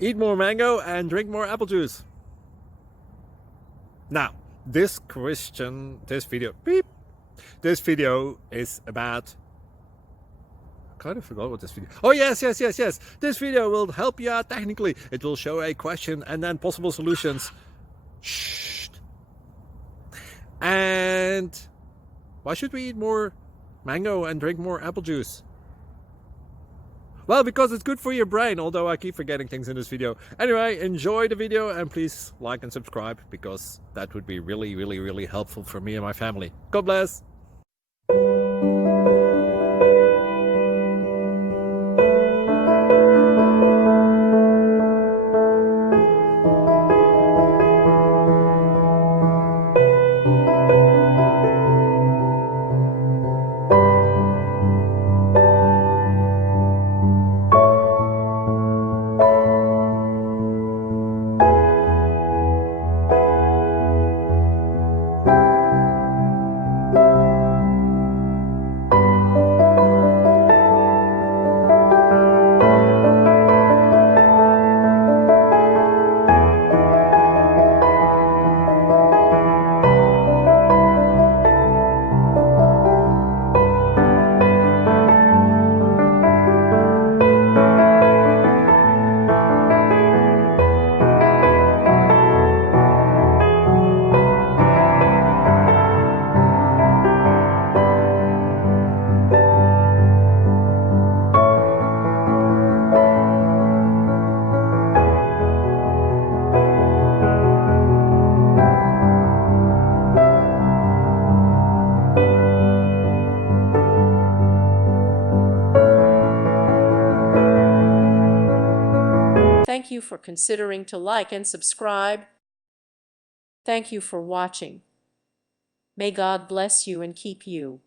Eat more mango and drink more apple juice. Now, this video is about, I kind of forgot what this video. Oh, yes. This video will help you out technically. It will show a question and then possible solutions. Shh. And why should we eat more mango and drink more apple juice? Well, because it's good for your brain, although I keep forgetting things in this video. Anyway, enjoy the video and please like and subscribe, because that would be really helpful for me and my family. God bless. Thank you for considering to like and subscribe. Thank you for watching. May God bless you and keep you.